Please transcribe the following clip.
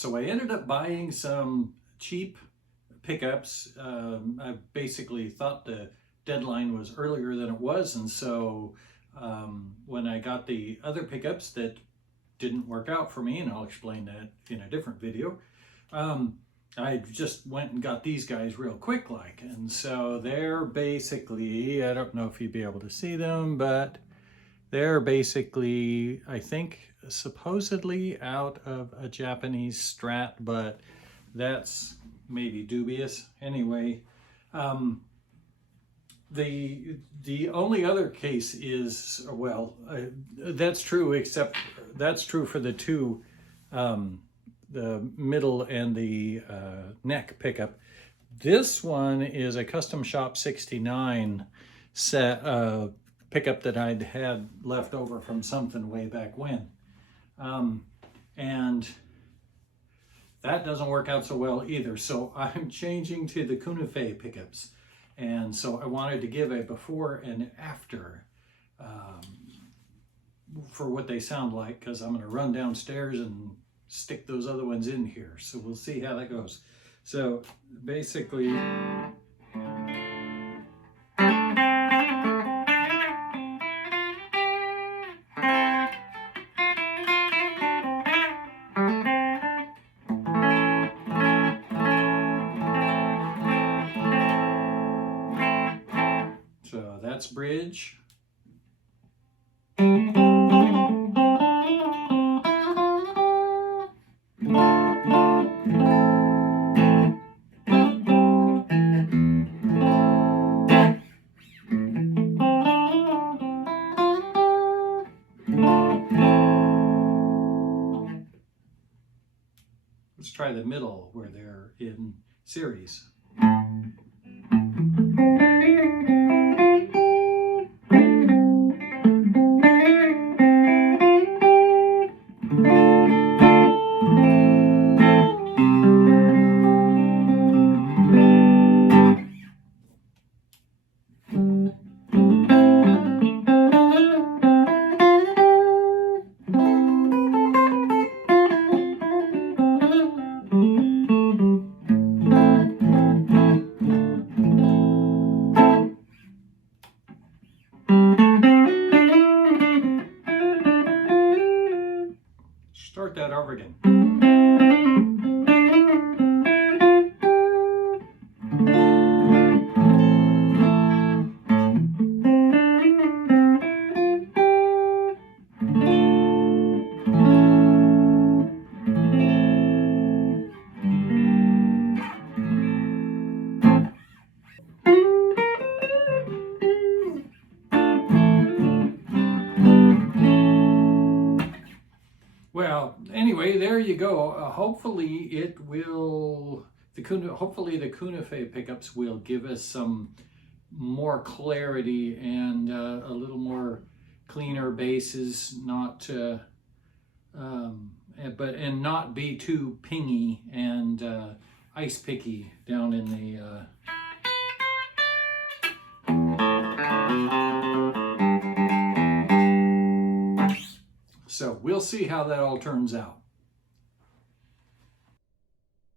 So I ended up buying some cheap pickups. I basically thought the deadline was earlier than it was, and so when I got the other pickups that didn't work out for me, and I'll explain that in a different video, I just went and got these guys real quick like, and so they're basically, I don't know if you'd be able to see them, but they're basically, I think, supposedly out of a Japanese Strat, but that's maybe dubious. Anyway, the only other case is, well, that's true, except that's true for the two, the middle and the neck pickup. This one is a Custom Shop 69 set pickup that I'd had left over from something way back when. And that doesn't work out so well either. So I'm changing to the Kunifei pickups. And so I wanted to give a before and after for what they sound like, because I'm going to run downstairs and stick those other ones in here. So we'll see how that goes. So basically, so that's bridge. Let's try the middle where they're in series. Start that over again. Well, anyway, there you go. Hopefully it will, hopefully the Kunifei pickups will give us some more clarity and a little more cleaner basses, not and not be too pingy and ice picky down in the So we'll see how that all turns out.